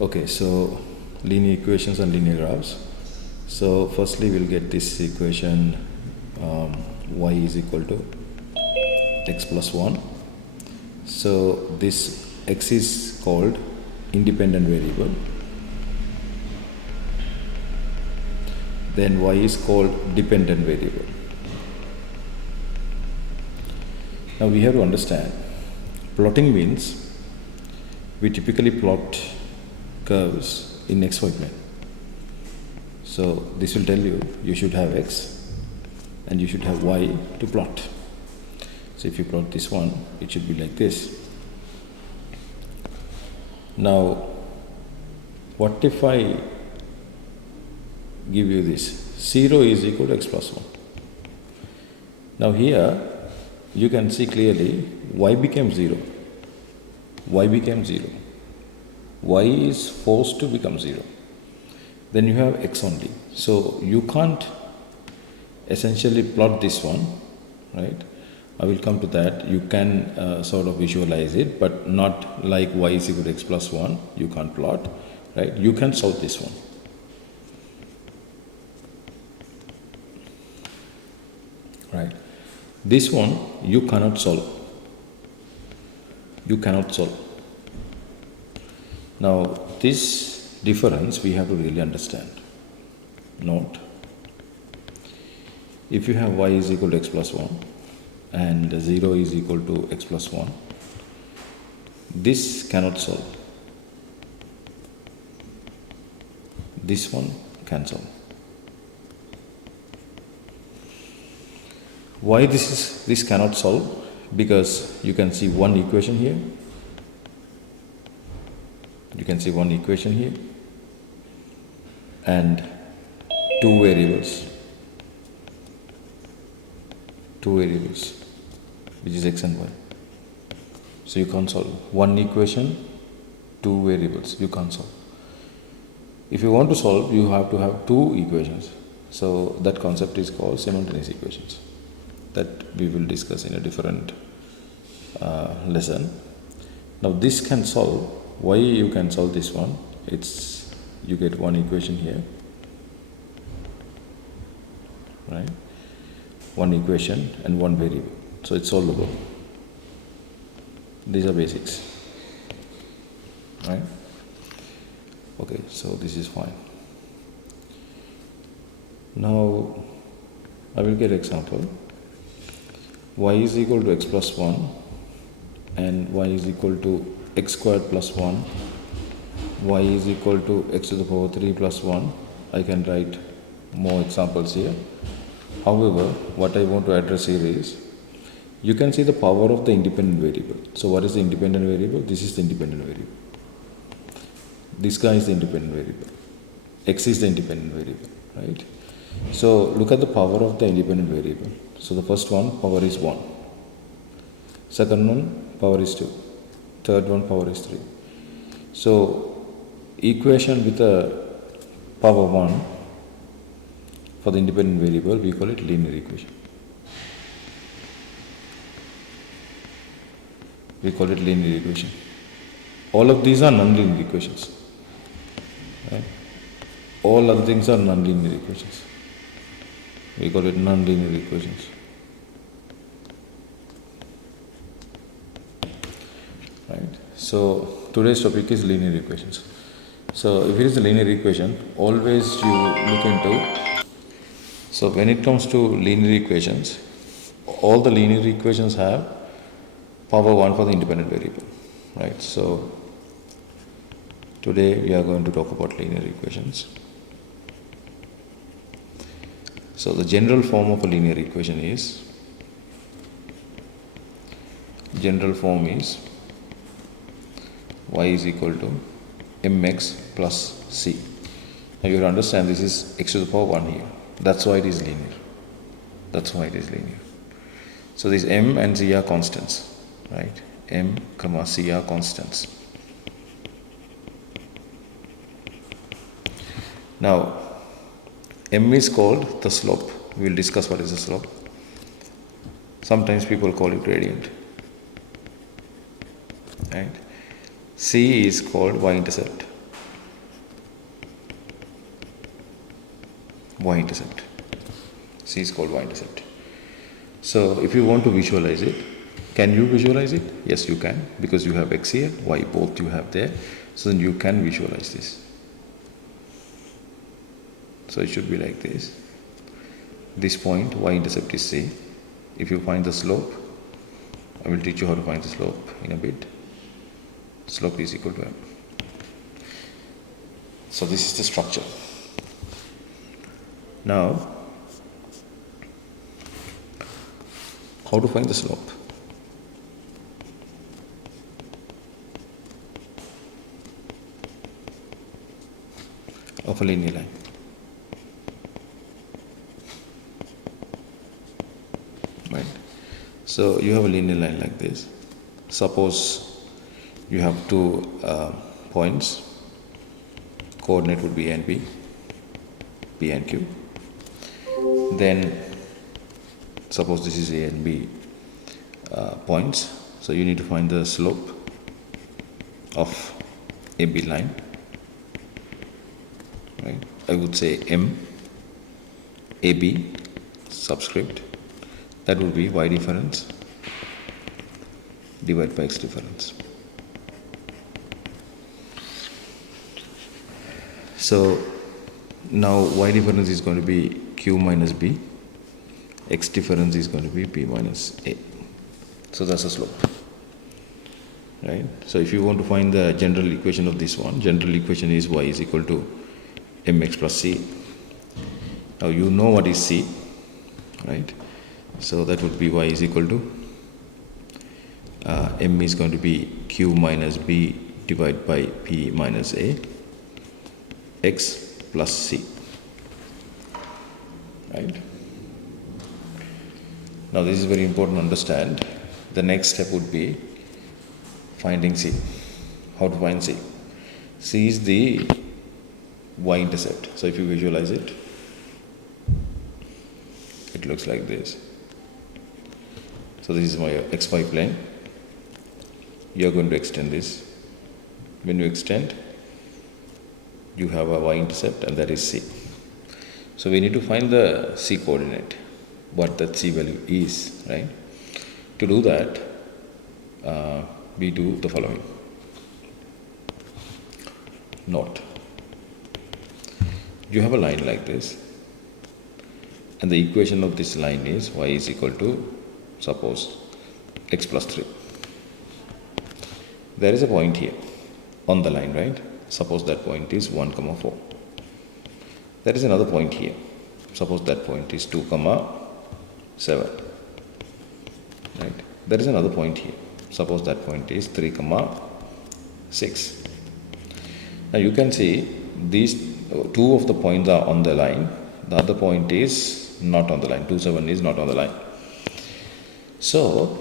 Okay, so linear equations and linear graphs. So firstly we'll get this equation, y is equal to x plus 1. So this x is called independent variable, then y is called dependent variable. Now we have to understand, plotting means we typically plot curves in xy plane. So this will tell you should have x and you should have y to plot. So if you plot this one, it should be like this. Now what if I give you this? 0 is equal to x plus 1. Now here you can see clearly y became 0. Y became 0. Y is forced to become 0. Then you have x only. So you can't essentially plot this one, right? I will come to that. You can sort of visualize it, but not like y is equal to x plus 1. You can't plot, right? You can solve this one. Right? This one you cannot solve. You cannot solve. Now this difference we have to really understand. Note, if you have y is equal to x plus 1 and 0 is equal to x plus 1, this cannot solve. This one can solve. Why this cannot solve? Because you can see one equation here. You can see one equation here and two variables, which is x and y. So you can't solve one equation, two variables, you can't solve. If you want to solve, you have to have two equations. So that concept is called simultaneous equations, that we will discuss in a different lesson. Now this can solve. Why you can solve this one? It's you get one equation here, right? One equation and one variable. So it's solvable. These are basics, right? Okay, so this is fine. Now I will get example. Y is equal to x plus 1 and y is equal to x squared plus 1, y is equal to x to the power 3 plus 1. I can write more examples here. However, what I want to address here is, you can see the power of the independent variable. So what is the independent variable? This is the independent variable. This guy is the independent variable. X is the independent variable, right? So look at the power of the independent variable. So the first one, power is 1. Second one, power is 2. Third one, power is 3. So equation with a power 1 for the independent variable, we call it linear equation. We call it linear equation. All of these are non-linear equations, right? All other things are non-linear equations. We call it non-linear equations. Right. So today's topic is linear equations. So if it is a linear equation, always you look into. So when it comes to linear equations, all the linear equations have power 1 for the independent variable, right? So today we are going to talk about linear equations. So the general form of a linear equation is, y is equal to mx plus c. Now you understand this is x to the power 1 here. That's why it is linear. So these m and c are constants, right? M, c are constants. Now m is called the slope. We will discuss what is the slope. Sometimes people call it gradient, right? C is called y-intercept. y-intercept. C is called y-intercept. So if you want to visualize it, can you visualize it? Yes, you can, because you have x here, y both you have there. So then you can visualize this. So it should be like this. This point, y-intercept is C. If you find the slope, I will teach you how to find the slope in a bit. Slope is equal to m. So this is the structure. Now, how to find the slope? Of a linear line. Right? So you have a linear line like this. Suppose you have two points. Coordinate would be A and B, P and Q. Then suppose this is A and B points. So you need to find the slope of AB line. Right? I would say M, AB, subscript. That would be y difference divided by x difference. So now y difference is going to be q minus b, x difference is going to be b minus a. So that's the slope. Right? So if you want to find the general equation of this one, general equation is y is equal to mx plus c. Now you know what is c, right? So that would be y is equal to m is going to be q minus b divided by p minus a, x plus c. Right? Now this is very important to understand. The next step would be finding c. How to find c? C is the y-intercept. So if you visualize it, it looks like this. So this is my xy plane. You are going to extend this. When you extend, you have a y-intercept, and that is c. So we need to find the c coordinate, what that c value is, right? To do that, we do the following. Note. You have a line like this, and the equation of this line is y is equal to, suppose, x plus 3. There is a point here on the line, right? Suppose that point is 1, 4. There is another point here. Suppose that point is 2, 7. Right? There is another point here. Suppose that point is 3, 6. Now you can see these two of the points are on the line. The other point is not on the line. 2, 7 is not on the line. So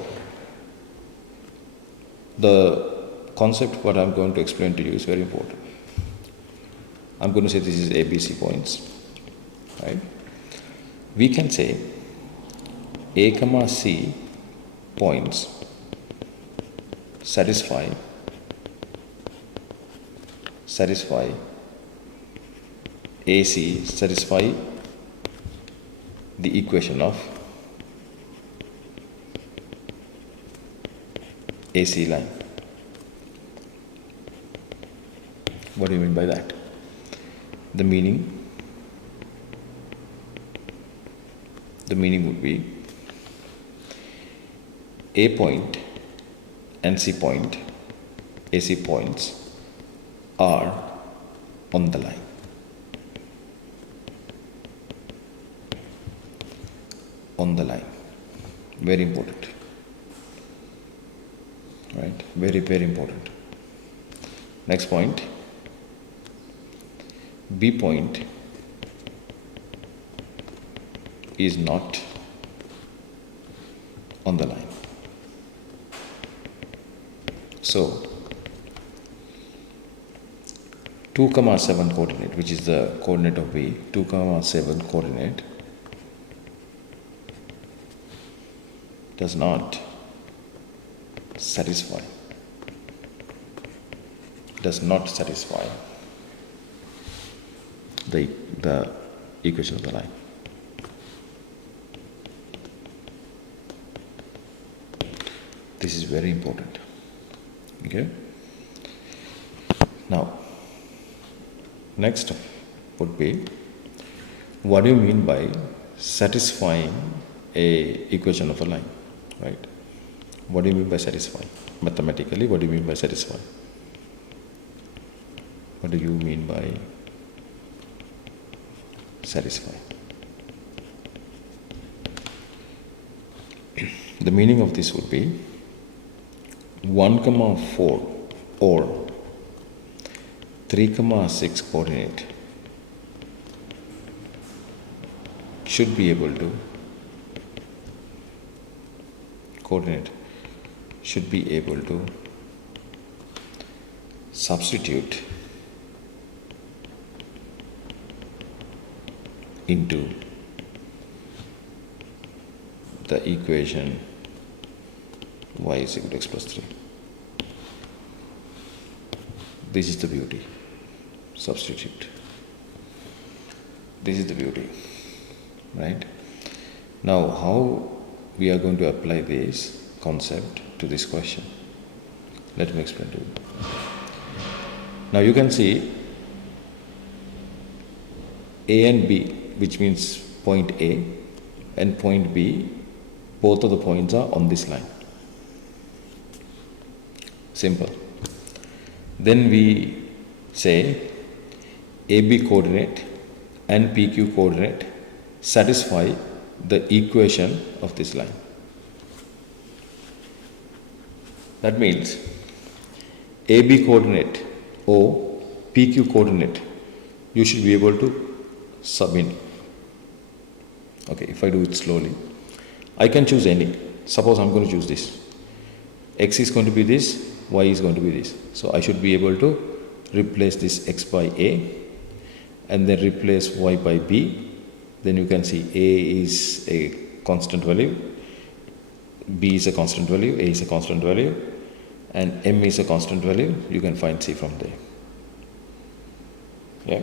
the concept what I'm going to explain to you is very important. I'm going to say this is ABC points, right? We can say A, C points satisfy AC, satisfy the equation of AC line. What do you mean by that? The meaning would be A point and C point, AC points, are on the line. On the line. Very important. Right? Very, very important. Next point. B point is not on the line. So 2, 7 coordinate, which is the coordinate of B, 2, 7 coordinate does not satisfy the equation of the line. This is very important. Okay. Now, next would be, what do you mean by satisfying a equation of a line, right? What do you mean by satisfying? Mathematically, what do you mean by satisfying? What do you mean by satisfy? The meaning of this would be 1, 4 or 3, 6 coordinate should be able to substitute into the equation y is equal to x plus 3. This is the beauty. Substitute. This is the beauty, right? Now, how we are going to apply this concept to this question? Let me explain to you. Now, you can see A and B, which means point A and point B, both of the points are on this line. Simple. Then we say AB coordinate and PQ coordinate satisfy the equation of this line. That means AB coordinate or PQ coordinate, you should be able to sub in. Okay, if I do it slowly, I can choose any. Suppose I'm going to choose this. X is going to be this, Y is going to be this. So I should be able to replace this X by A and then replace Y by B. Then you can see A is a constant value, B is a constant value, A is a constant value, and M is a constant value. You can find C from there. Yeah.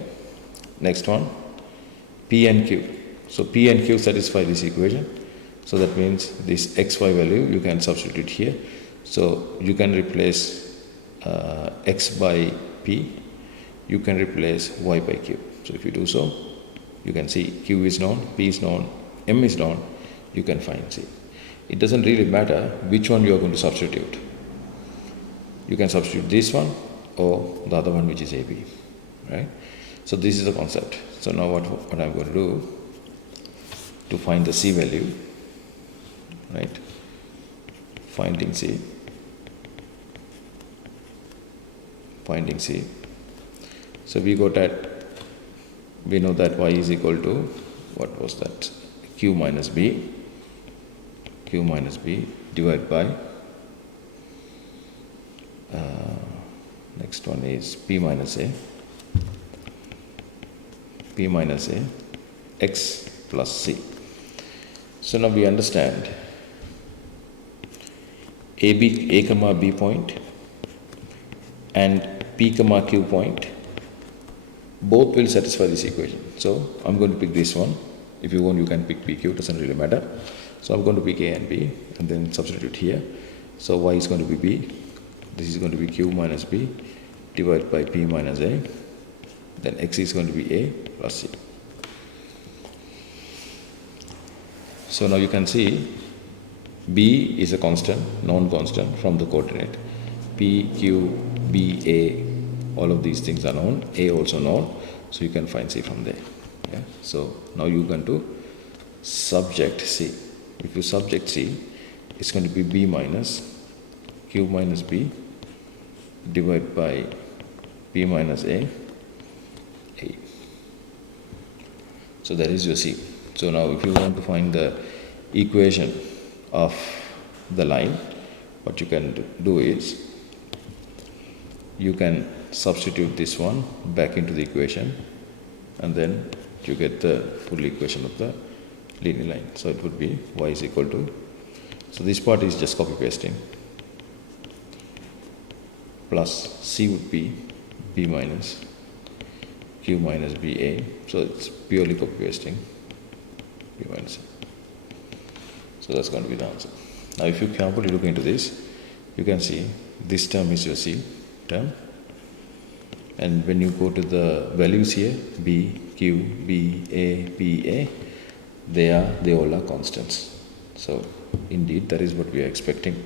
Next one, P and Q. So P and Q satisfy this equation. So that means this XY value you can substitute here. So you can replace X by P, you can replace Y by Q. So if you do so, you can see Q is known, P is known, M is known, you can find C. It doesn't really matter which one you are going to substitute. You can substitute this one or the other one, which is AB, right? So this is the concept. So now what I'm going to do to find the C value, right? Finding C. So we know that y is equal to, what was that? Q minus B divided by, next one is P minus A, X plus C. So now we understand A, B point and P, Q point, both will satisfy this equation. So I'm going to pick this one. If you want, you can pick PQ, doesn't really matter. So I'm going to pick A and B and then substitute here. So Y is going to be B, this is going to be Q minus B divided by P minus A, then X is going to be A plus C. So now you can see B is a constant, non-constant from the coordinate. P, Q, B, A, all of these things are known, A also known, so you can find C from there. Yeah? So now you're going to subject C. If you subject C, it's going to be B minus Q minus B divided by P minus A. So that is your C. So now if you want to find the equation of the line, what you can do is, you can substitute this one back into the equation and then you get the full equation of the linear line. So it would be y is equal to, so this part is just copy pasting, plus C would be B minus q minus ba. So it's purely copy pasting b minus a. So that's going to be the answer. Now if you carefully look into this, you can see this term is your c term, and when you go to the values here, b, q, b, a, p, a, they all are constants. So indeed that is what we are expecting.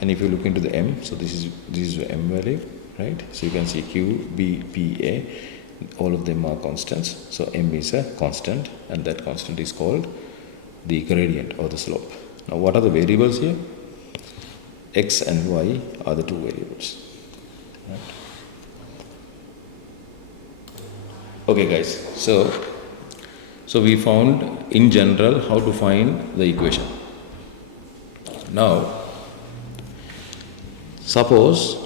And if you look into the m, so this is the m value, right? So you can see q, b, p, a, all of them are constants. So m is a constant, and that constant is called the gradient or the slope. Now what are the variables here? X and y are the two variables, right? Okay guys, so we found in general how to find the equation. Now suppose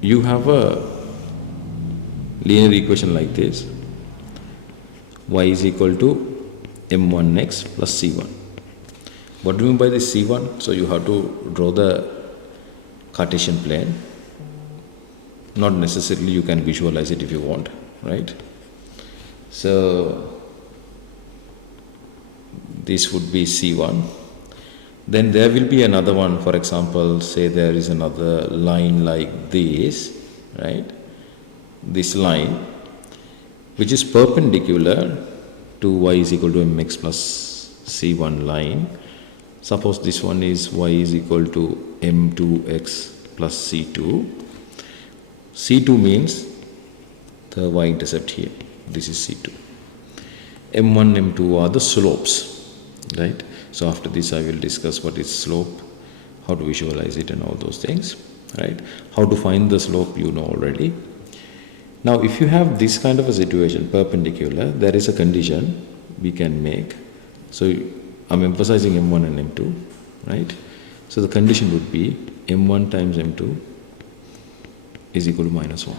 you have a linear equation like this: y is equal to m1x plus c1. What do you mean by this c1? So you have to draw the Cartesian plane. Not necessarily, you can visualize it if you want, right? So this would be c1. Then there will be another one. For example, say there is another line like this, right? This line which is perpendicular to y is equal to mx plus c1 line. Suppose this one is y is equal to m2x plus c2. c2 means the y-intercept here. This is c2. m1, m2 are the slopes, right? So after this I will discuss what is slope, how to visualize it and all those things, right? How to find the slope you know already. Now if you have this kind of a situation, perpendicular, there is a condition we can make. So I'm emphasizing m1 and m2, right? So the condition would be m1 times m2 is equal to minus 1,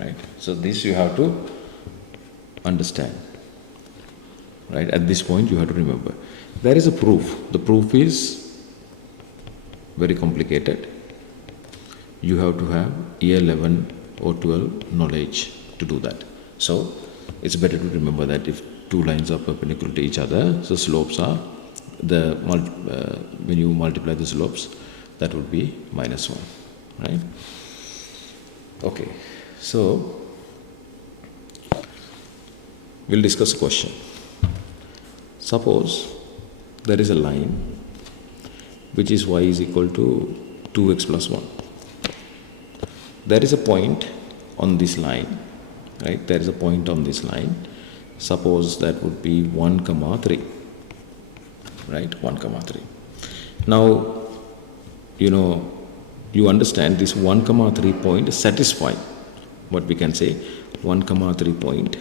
right? So this you have to understand, right? At this point you have to remember. There is a proof. The proof is very complicated. You have to have year 11 or 12 knowledge to do that. So it's better to remember that if two lines are perpendicular to each other, so slopes are when you multiply the slopes, that would be minus 1, right? Okay, so we'll discuss a question. Suppose there is a line which is y is equal to 2x plus 1. There is a point on this line, right? There is a point on this line. Suppose that would be 1, 3, right? 1, 3. Now, you understand this 1, 3 point satisfy what we can say 1, 3 point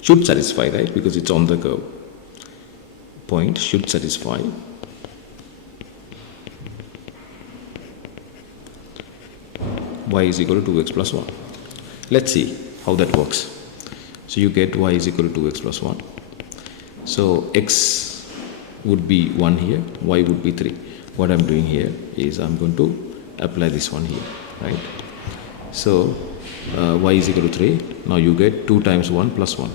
should satisfy, right? Because it's on the curve. Point should satisfy y is equal to 2x plus 1. Let's see how that works. So you get y is equal to 2x plus 1. So x would be 1 here, y would be 3. What I'm doing here is I'm going to apply this one here, right? So y is equal to 3. Now you get 2 times 1 plus 1.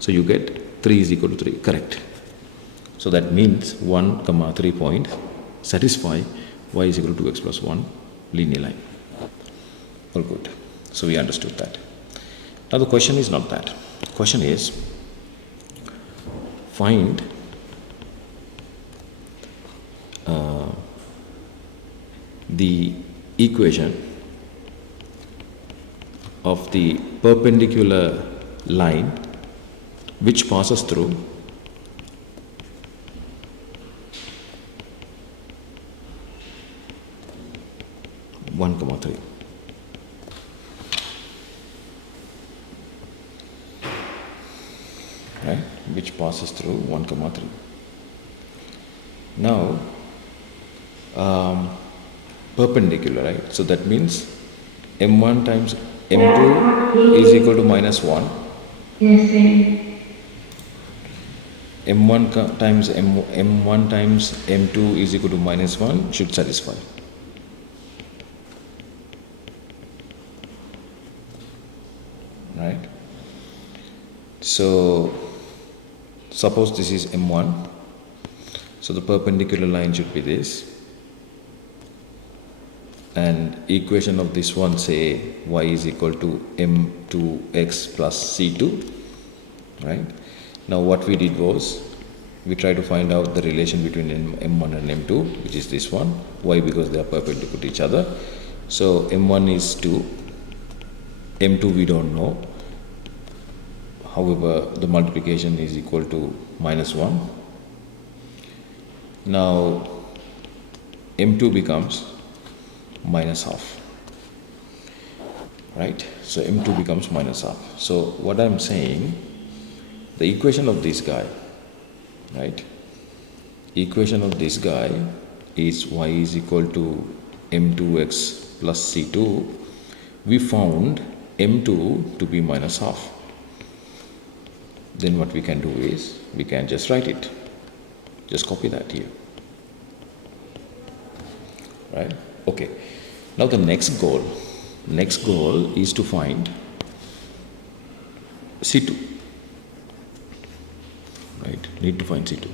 So you get 3 is equal to 3, correct. So that means 1, 3 point satisfy y is equal to 2x plus 1 linear line. All good. So we understood that. Now the question is not that. The question is find the equation of the perpendicular line which passes through one, 3. Right? Which passes through 1, 3. Now, perpendicular, right? So that means m1 times m2 is equal to minus 1. m1 times m1 times m2 is equal to minus 1 should satisfy. right? So suppose this is M1, so the perpendicular line should be this, and equation of this one say y is equal to m2x plus c2, right? Now what we did was we try to find out the relation between m1 and m2, which is this one. Why? Because they are perpendicular to each other. So m1 is 2, m2 we don't know. However, the multiplication is equal to -1. Now m2 becomes -12, right? So m2 becomes -12. So what I'm saying, the equation of this guy, right? Equation of this guy is y is equal to m2x plus c2. We found m2 to be -12. Then what we can do is we can just write it. Just copy that here, right? Okay. Now the next goal is to find C2, right? Need to find C2.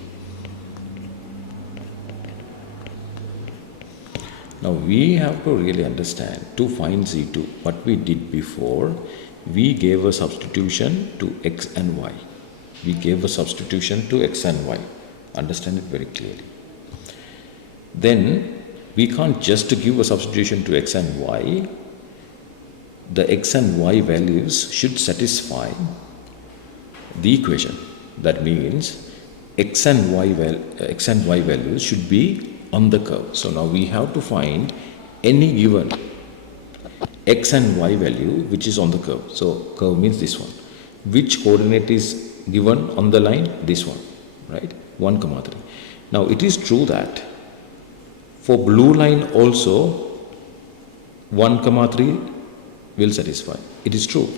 Now we have to really understand, to find C2, what we did before, we gave a substitution to x and y. We gave a substitution to x and y. Understand it very clearly. Then we can't just give a substitution to x and y. The x and y values should satisfy the equation. That means x and y values should be on the curve. So now we have to find any given x and y value which is on the curve. So curve means this one. Which coordinate is given on the line? This one, right? 1, 3. Now it is true that for blue line also 1, 3 will satisfy. It is true.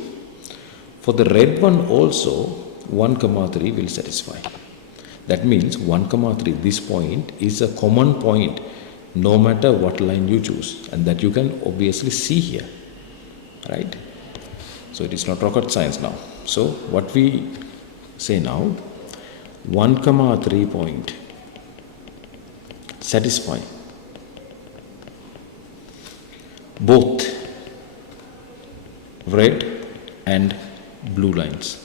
For the red one also 1, 3 will satisfy. That means 1, 3, this point is a common point no matter what line you choose, and that you can obviously see here, right? So it is not rocket science now. So what we say now, 1, 3 point satisfy both red and blue lines,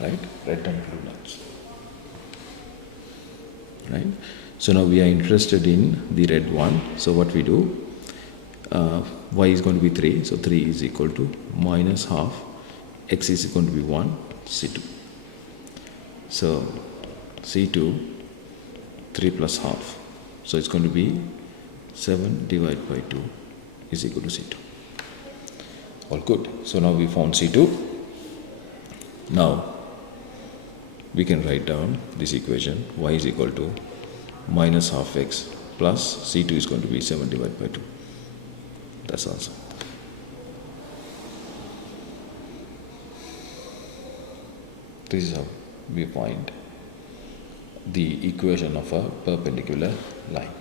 right? Red and blue lines, right? So now we are interested in the red one. So what we do, y is going to be 3, so 3 is equal to -12, x is going to be 1, c2. So c2, 3 plus half, so it's going to be 7 divided by 2 is equal to c2. All good. So now we found c2. Now we can write down this equation, y is equal to -12 x plus c2 is going to be 7 divided by 2. That's the answer. This is how we find the equation of a perpendicular line.